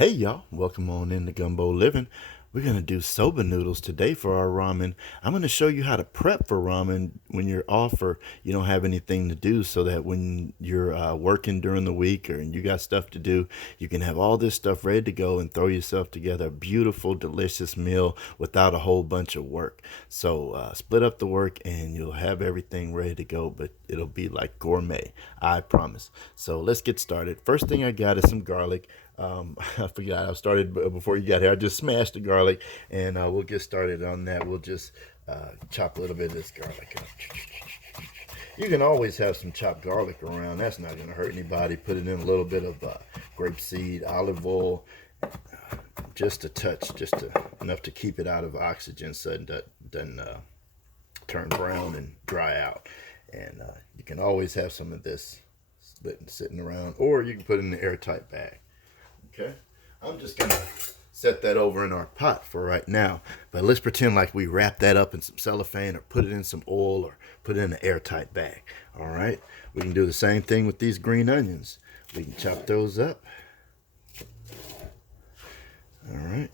Hey y'all, welcome on into Gumbo Living. We're going to do soba noodles today for our ramen. I'm going to show you how to prep for ramen when you're off or you don't have anything to do, so that when you're working during the week or and you got stuff to do, you can have all this stuff ready to go and throw yourself together a beautiful, delicious meal without a whole bunch of work. So split up the work and you'll have everything ready to go, but it'll be like gourmet, I promise. So let's get started. First thing I got is some garlic. I forgot I started before you got here. I just smashed the garlic, and we'll get started on that. We'll just chop a little bit of this garlic up. You can always have some chopped garlic around. That's not going to hurt anybody. Put it in a little bit of grapeseed, olive oil, just a touch, enough to keep it out of oxygen so it doesn't turn brown and dry out. And you can always have some of this sitting around, or you can put it in an airtight bag. Okay, I'm just gonna set that over in our pot for right now, but let's pretend like we wrap that up in some cellophane or put it in some oil or put it in an airtight bag. All right, we can do the same thing with these green onions. We can chop those up. All right,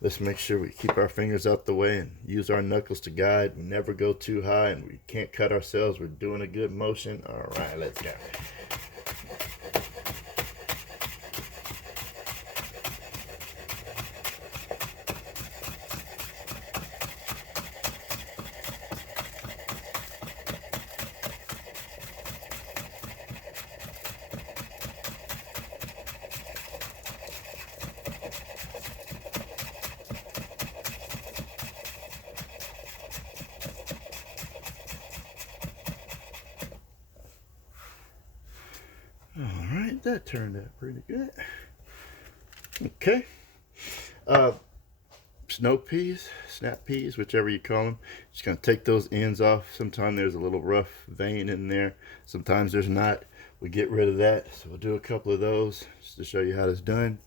let's make sure we keep our fingers out the way and use our knuckles to guide. We never go too high and we can't cut ourselves. We're doing a good motion. All right, let's go. All right, that turned out pretty good. Okay. Uh, Snow peas, snap peas, whichever you call them. Just gonna take those ends off. Sometimes there's a little rough vein in there. Sometimes there's not. We get rid of that. So we'll do a couple of those just to show you how it's done.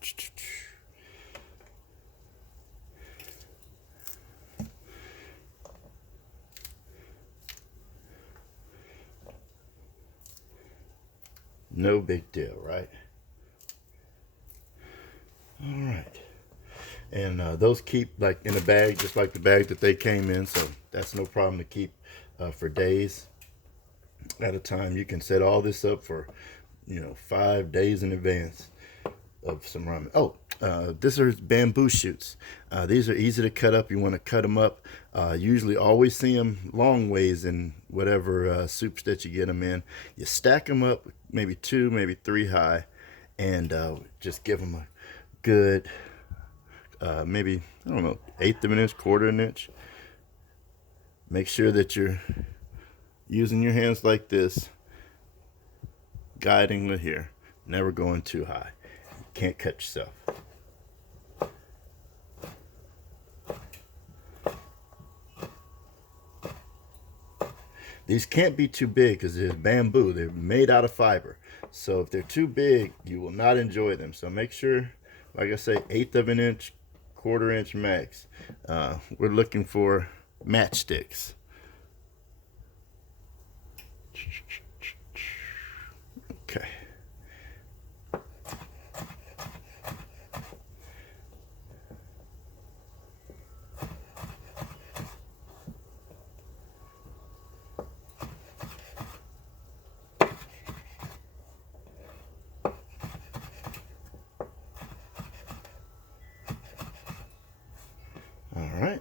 No big deal, right? All right. And those keep like in a bag, just like the bag that they came in. So that's no problem to keep for days at a time. You can set all this up for 5 days in advance of some ramen. Oh, these are bamboo shoots. These are easy to cut up. You want to cut them up. Usually always see them long ways in whatever soups that you get them in. You stack them up, maybe two, maybe three high, and just give them a good, maybe, I don't know, eighth of an inch, quarter of an inch. Make sure that you're using your hands like this, guiding the here, never going too high. You can't cut yourself. These can't be too big because they're bamboo. They're made out of fiber. So if they're too big, you will not enjoy them. So make sure, like I say, eighth of an inch, quarter inch max. We're looking for matchsticks. Okay. All right.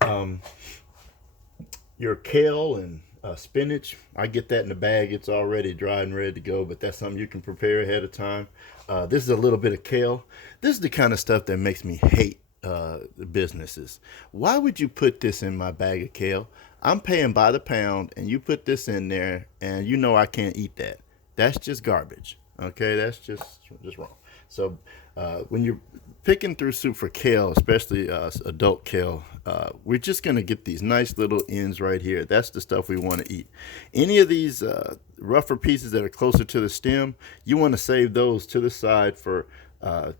Um, your kale and spinach, I get that in the bag. It's already dry and ready to go, but that's something you can prepare ahead of time. This is a little bit of kale. This is the kind of stuff that makes me hate businesses. Why would you put this in my bag of kale? I'm paying by the pound, and you put this in there, and you know I can't eat that. That's just garbage. Okay, that's just wrong. So when you're picking through soup for kale, especially adult kale, we're just gonna get these nice little ends right here. That's the stuff we want to eat. Any of these rougher pieces that are closer to the stem, you want to save those to the side for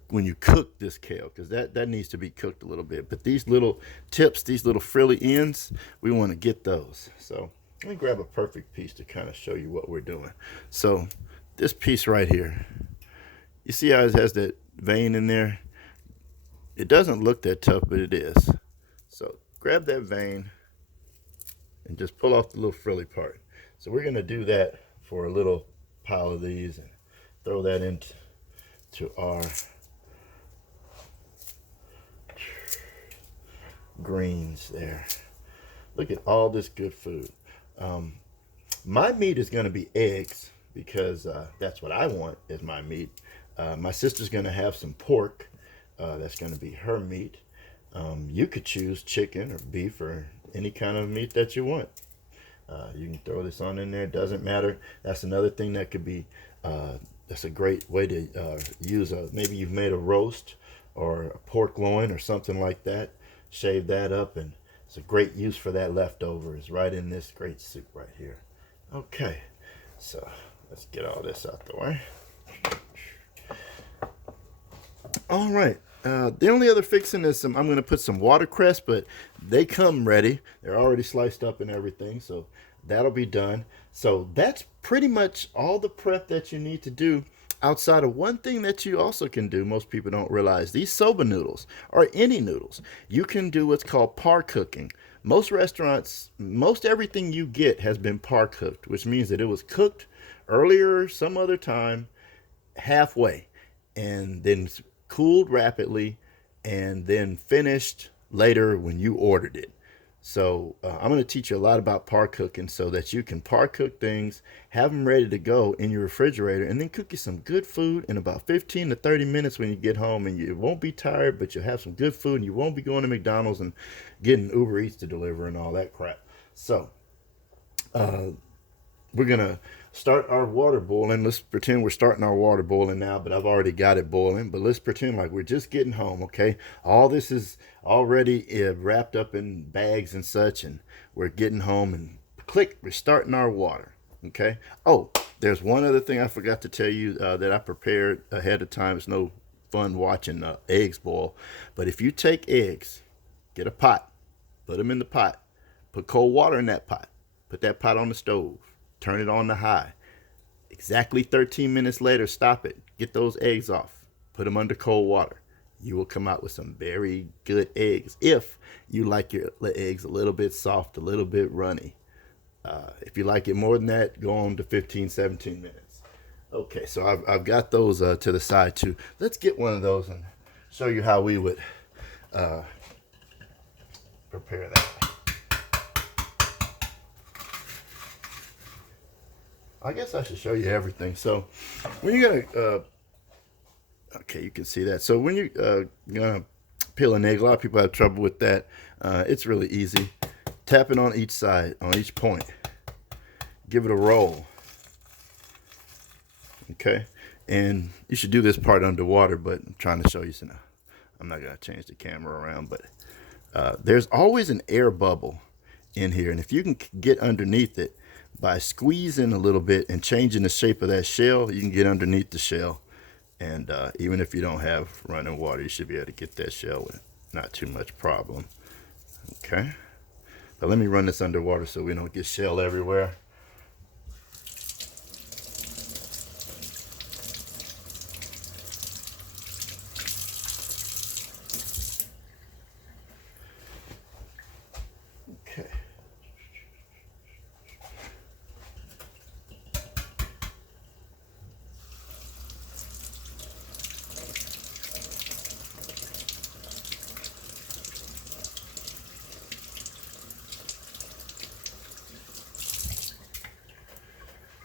when you cook this kale, because that needs to be cooked a little bit. But these little tips, these little frilly ends, we want to get those. So let me grab a perfect piece to kind of show you what we're doing. So this piece right here, You see how it has that vein in there? It doesn't look that tough, but it is. So grab that vein and just pull off the little frilly part. So we're going to do that for a little pile of these and throw that into our greens there. Look at all this good food. Um, my meat is going to be eggs because that's what I want is my meat. My sister's going to have some pork. That's going to be her meat. You could choose chicken or beef or any kind of meat that you want. You can throw this on in there. Doesn't matter. That's another thing that could be. That's a great way to use maybe you've made a roast or a pork loin or something like that. Shave that up, and it's a great use for that leftover. Is right in this great soup right here. Okay, so let's get all this out the way. All right. The only other fixing is I'm going to put some watercress, but they come ready. They're already sliced up and everything, so that'll be done. So that's pretty much all the prep that you need to do outside of one thing that you also can do. Most people don't realize these soba noodles or any noodles. You can do what's called par cooking. Most restaurants, most everything you get has been par cooked, which means that it was cooked earlier some other time halfway and then cooled rapidly and then finished later when you ordered it. So I'm going to teach you a lot about par cooking so that you can par cook things, have them ready to go in your refrigerator, and then cook you some good food in about 15 to 30 minutes when you get home. And you won't be tired, but you'll have some good food, and you won't be going to McDonald's and getting Uber Eats to deliver and all that crap. So we're going to start our water boiling. Let's pretend we're starting our water boiling now, but I've already got it boiling. But let's pretend like we're just getting home, okay? All this is already wrapped up in bags and such, and we're getting home, and click, we're starting our water, okay? Oh, there's one other thing I forgot to tell you that I prepared ahead of time. It's no fun watching eggs boil, but if you take eggs, get a pot, put them in the pot, put cold water in that pot, put that pot on the stove, turn it on to high. Exactly 13 minutes later, stop it. Get those eggs off. Put them under cold water. You will come out with some very good eggs if you like your eggs a little bit soft, a little bit runny. If you like it more than that, go on to 15, 17 minutes. Okay, so I've got those to the side too. Let's get one of those and show you how we would prepare that. I guess I should show you everything. So when you're gonna, okay, you can see that. So when you're gonna peel an egg, a lot of people have trouble with that. It's really easy. Tap it on each side, on each point. Give it a roll. Okay, and you should do this part underwater, but I'm trying to show you. So now, I'm not gonna change the camera around, but there's always an air bubble in here, and if you can get underneath it by squeezing a little bit and changing the shape of that shell, you can get underneath the shell. And even if you don't have running water, you should be able to get that shell with not too much problem. Okay, but let me run this underwater so we don't get shell everywhere. Okay.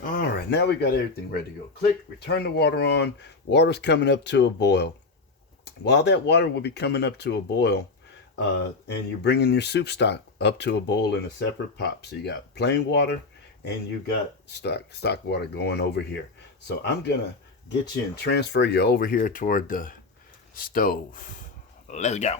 All right, now we got everything ready to go. Click, we turn the water on. Water's coming up to a boil. While that water will be coming up to a boil, and you're bringing your soup stock up to a boil in a separate pot. So you got plain water and you got stock water going over here. So I'm gonna get you and transfer you over here toward the stove. Let's go.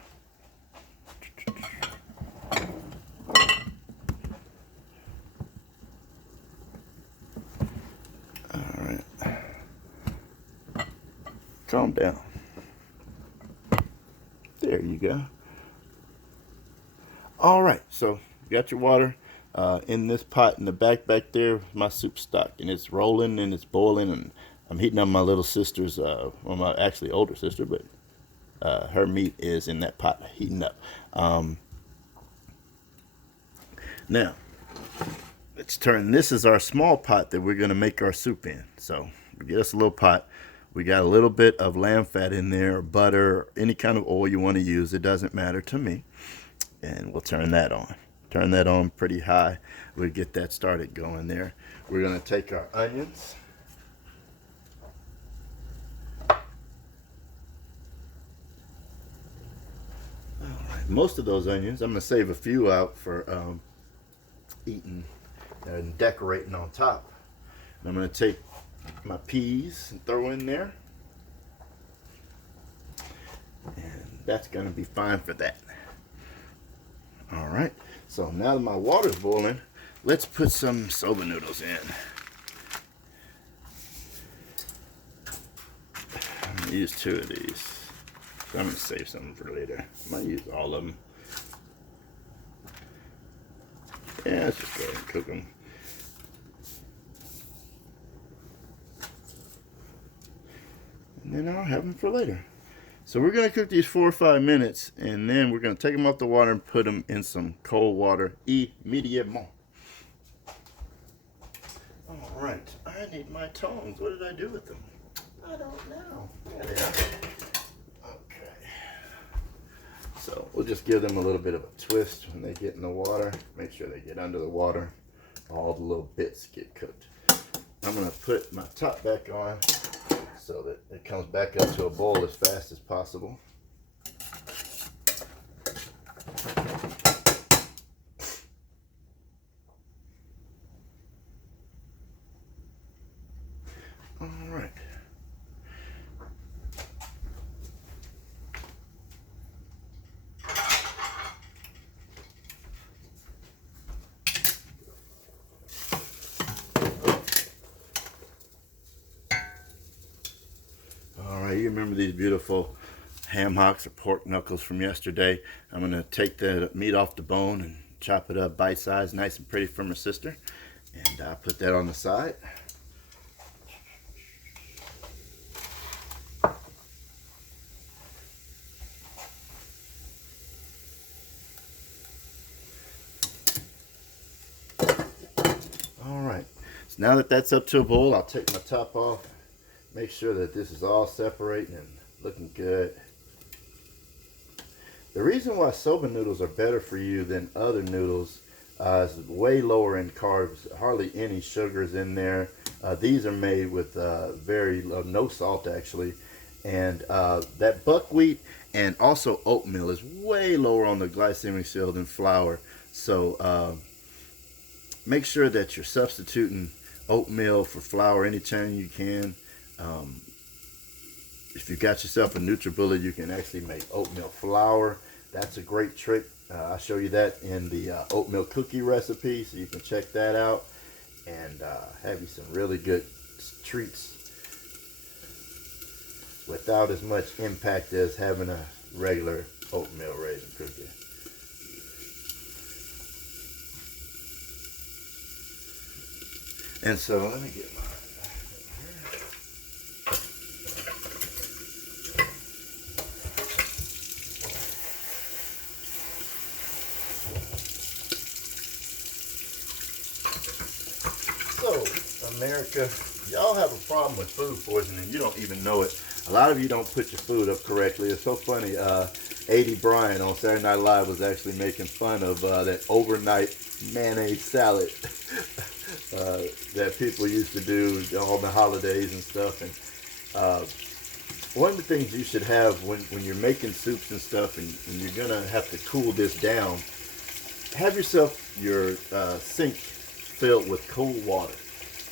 All right. Calm down. There you go. All right, so you got your water in this pot in the back there, my soup stock, and it's rolling and it's boiling, and I'm heating up my little sister's, well, my actually older sister, but her meat is in that pot heating up. Now, let's turn. This is our small pot that we're going to make our soup in. So we get us a little pot. We got a little bit of lamb fat in there, butter, any kind of oil you want to use. It doesn't matter to me. And we'll turn that on. Turn that on pretty high. We'll get that started going there. We're going to take our onions. Most of those onions, I'm going to save a few out for eating and decorating on top. And I'm going to take my peas and throw in there. And that's going to be fine for that. All right. So now that my water's boiling, let's put some soba noodles in. I'm going to use 2 of these. I'm going to save some for later. I might use all of them. Yeah, let's just go ahead and cook them. And then I'll have them for later. So we're going to cook these 4 or 5 minutes, and then we're going to take them off the water and put them in some cold water immediately. All right, I need my tongs. What did I do with them? I don't know. There they are. So we'll just give them a little bit of a twist when they get in the water. Make sure they get under the water. All the little bits get cooked. I'm going to put my top back on so that it comes back up to a boil as fast as possible. All right. You remember these beautiful ham hocks or pork knuckles from yesterday? I'm going to take the meat off the bone and chop it up bite size, nice and pretty for my sister. And I'll put that on the side. All right. So now that that's up to a boil, I'll take my top off. Make sure that this is all separating and looking good. The reason why soba noodles are better for you than other noodles is way lower in carbs, hardly any sugars in there. These are made with very low, no salt actually. And that buckwheat and also oatmeal is way lower on the glycemic scale than flour. So make sure that you're substituting oatmeal for flour anytime you can. If you got yourself a NutriBullet, you can actually make oatmeal flour. That's a great trick. I'll show you that in the oatmeal cookie recipe, so you can check that out and have you some really good treats without as much impact as having a regular oatmeal raisin cookie. And so let me get my America, y'all have a problem with food poisoning. You don't even know it. A lot of you don't put your food up correctly. It's so funny. 80 Brian on Saturday Night Live was actually making fun of that overnight mayonnaise salad that people used to do on the holidays and stuff. And one of the things you should have when you're making soups and stuff, and you're gonna have to cool this down, have yourself your sink filled with cold water.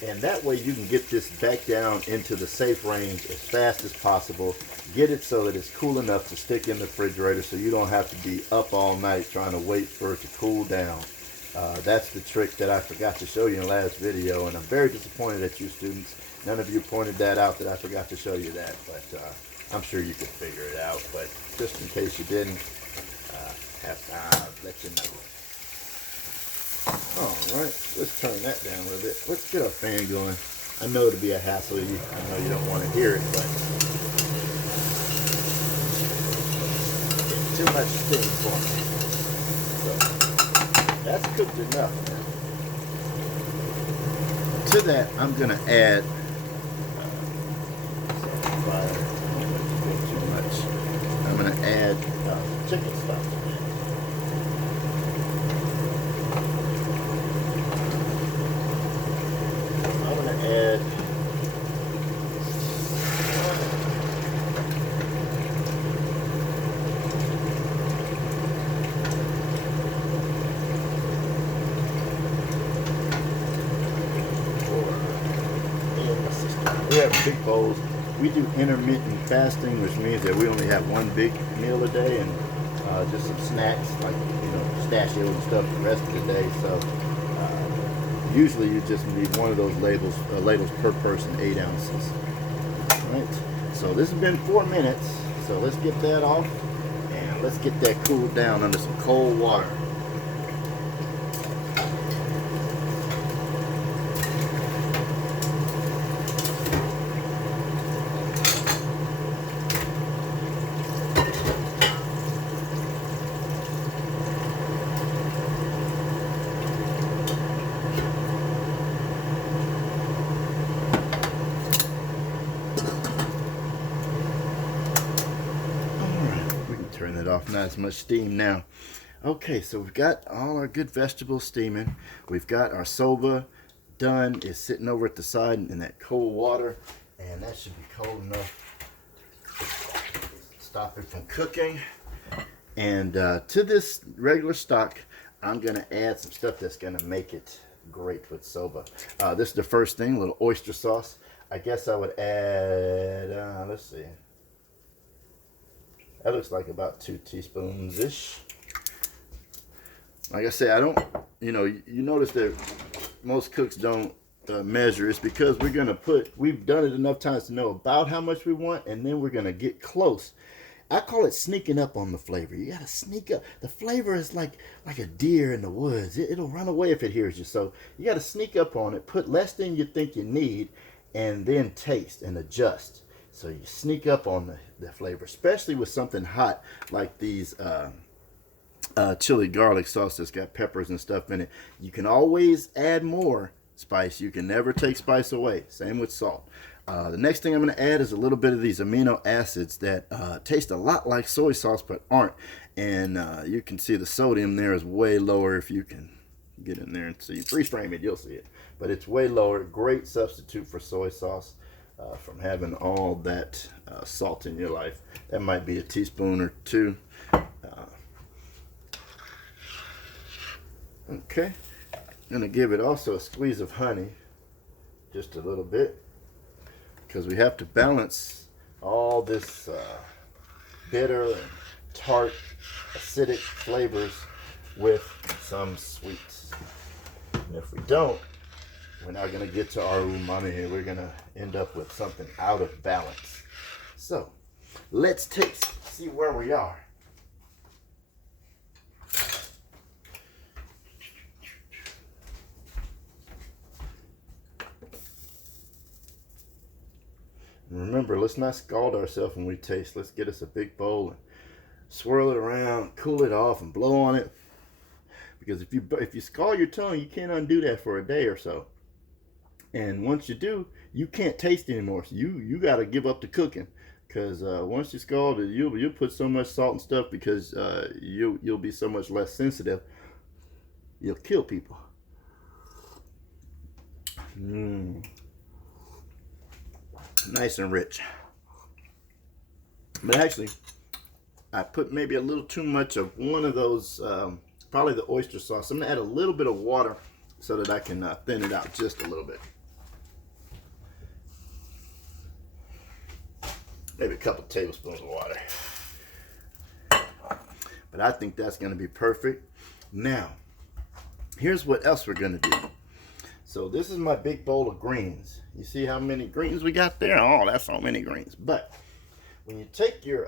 And that way you can get this back down into the safe range as fast as possible. Get it so that it's cool enough to stick in the refrigerator so you don't have to be up all night trying to wait for it to cool down. That's the trick that I forgot to show you in the last video, and I'm very disappointed at you students. None of you pointed that out, that I forgot to show you that, but I'm sure you could figure it out. But just in case you didn't, I'll let you know. All right, let's turn that down a little bit. Let's get our fan going. I know it'll be a hassle. I know you don't want to hear it, but it's too much steam for me. So that's cooked enough now. To that, I'm going to add too much. I'm going to add chicken stock. I'm going to add we have big bowls. We do intermittent fasting, which means that we only have one big meal a day and just some snacks like pistachio and stuff the rest of the day. So usually you just need one of those ladles per person, 8 ounces. All right. So this has been 4 minutes. So let's get that off and let's get that cooled down under some cold water. Turn that off, not as much steam now. Okay, so we've got all our good vegetables steaming. We've got our soba done. It's sitting over at the side in that cold water, and that should be cold enough to stop it from cooking. And to this regular stock, I'm going to add some stuff that's going to make it great with soba. This is the first thing, a little oyster sauce. I guess I would add, let's see. That looks like about 2 teaspoons-ish. Like I say, I don't, you notice that most cooks don't measure. It's because we've done it enough times to know about how much we want, and then we're going to get close. I call it sneaking up on the flavor. You got to sneak up. The flavor is like a deer in the woods. It'll run away if it hears you. So you got to sneak up on it, put less than you think you need, and then taste and adjust. So you sneak up on the flavor, especially with something hot like these chili garlic sauce that's got peppers and stuff in it. You can always add more spice. You can never take spice away. Same with salt. The next thing I'm going to add is a little bit of these amino acids that taste a lot like soy sauce but aren't. And you can see the sodium there is way lower. If you can get in there and see, freeze frame it, you'll see it. But it's way lower. Great substitute for soy sauce. From having all that salt in your life. That might be a teaspoon or 2. Okay, I'm gonna give it also a squeeze of honey, just a little bit, because we have to balance all this bitter and tart, acidic flavors with some sweets. And if we don't, we're not going to get to our umami here. We're going to end up with something out of balance. So, let's taste, see where we are. And remember, let's not scald ourselves when we taste. Let's get us a big bowl and swirl it around, cool it off, and blow on it. Because if you scald your tongue, you can't undo that for a day or so. And once you do, you can't taste anymore. So you got to give up the cooking, because once you scald it, you'll put so much salt and stuff because you'll be so much less sensitive. You'll kill people. Nice and rich. But actually, I put maybe a little too much of one of those, probably the oyster sauce. I'm gonna add a little bit of water so that I can thin it out just a little bit. Maybe a couple tablespoons of water. But I think that's going to be perfect. Now, here's what else we're going to do. So this is my big bowl of greens. You see how many greens we got there? Oh, that's so many greens. But when you take your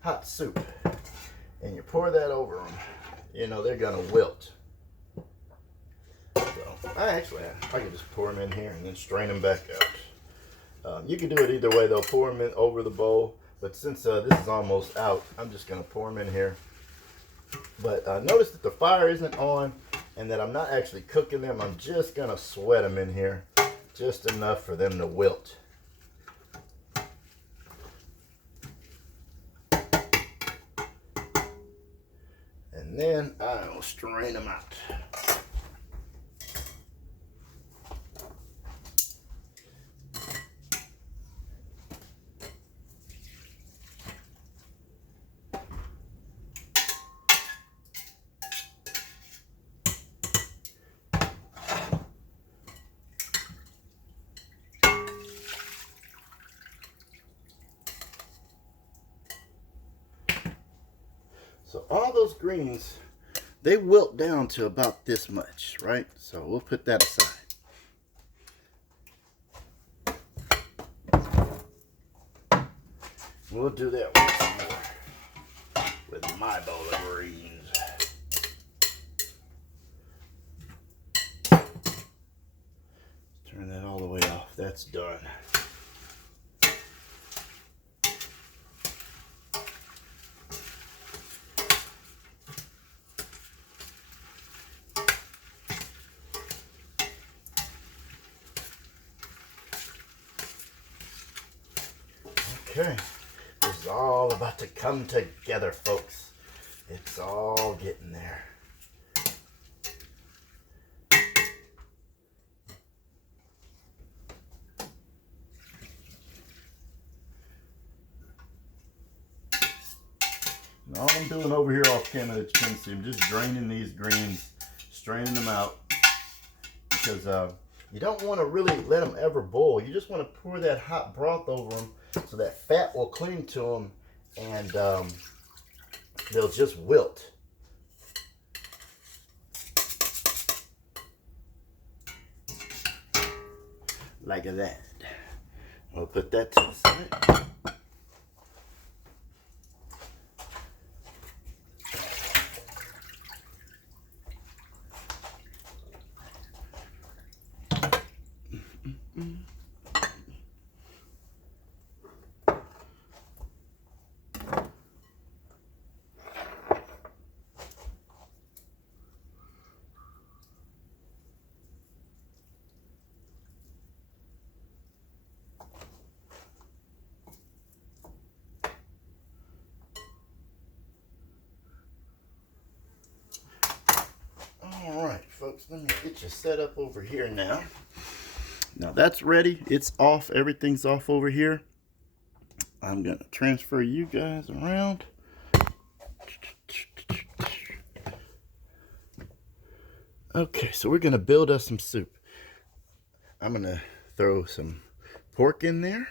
hot soup and you pour that over them, they're going to wilt. So I can just pour them in here and then strain them back out. You can do it either way though. Pour them in over the bowl, but since this is almost out, I'm just gonna pour them in here. But notice that the fire isn't on and that I'm not actually cooking them. I'm just gonna sweat them in here, just enough for them to wilt. And then I'll strain them out. So all those greens, they wilt down to about this much, right? So we'll put that aside. We'll do that once more with my bowl of greens. Turn that all the way off. That's done. Okay, this is all about to come together, folks. It's all getting there. And all I'm doing over here off camera that you can see, I'm just draining these greens, straining them out, because you don't want to really let them ever boil. You just want to pour that hot broth over them so that fat will cling to them and they'll just wilt. Like that. We'll put that to the side. Alright folks, let me get you set up over here now. Now that's ready. It's off. Everything's off over here. I'm going to transfer you guys around. Okay, so we're going to build us some soup. I'm going to throw some pork in there.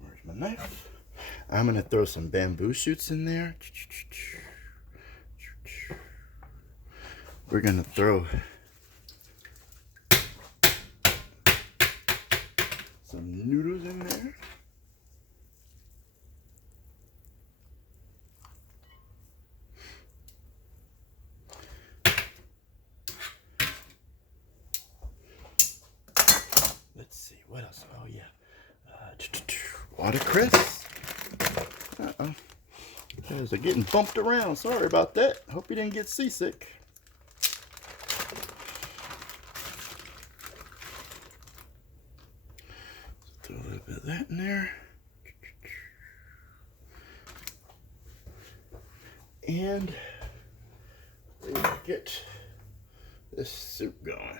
Where's my knife? I'm going to throw some bamboo shoots in there. We're going to throw some noodles in there. Let's see, what else? Oh yeah, watercress. Uh-oh, they're getting bumped around. Sorry about that. Hope you didn't get seasick. Throw a little bit of that in there. And we'll get this soup going.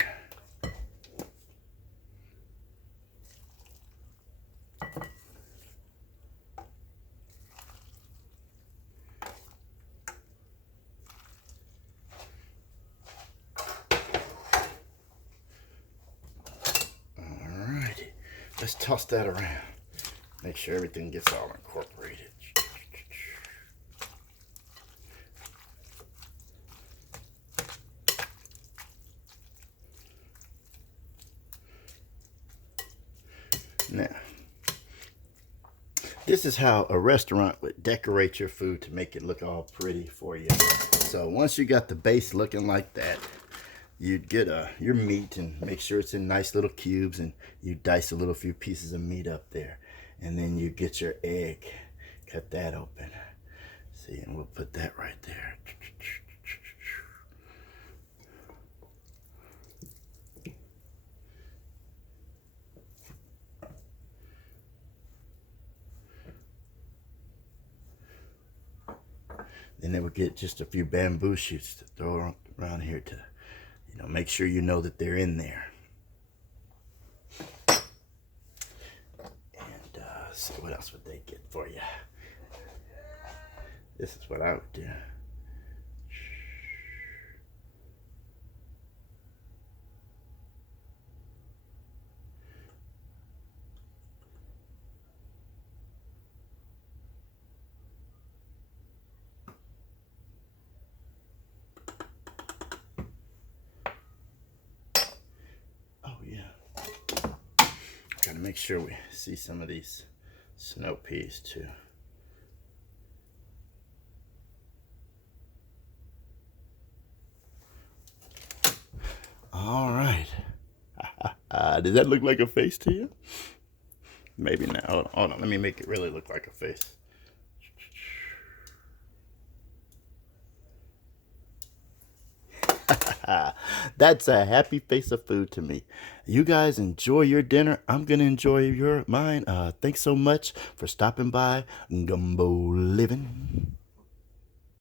Alrighty, let's toss that around. Make sure everything gets all incorporated. Now, this is how a restaurant would decorate your food to make it look all pretty for you. So once you got the base looking like that, you'd get your meat and make sure it's in nice little cubes, and you dice a little few pieces of meat up there, and then you get your egg, cut that open. See, and we'll put that right there. Then they would get just a few bamboo shoots to throw around here to, make sure you know that they're in there. And so what else would they get for you? This is what I would do. Oh yeah. Gotta make sure we see some of these snow peas too. All right. Does that look like a face to you? Maybe not. Hold on. Let me make it really look like a face. That's a happy face of food to me. You guys enjoy your dinner. I'm gonna enjoy mine. Thanks so much for stopping by Gumbo Living.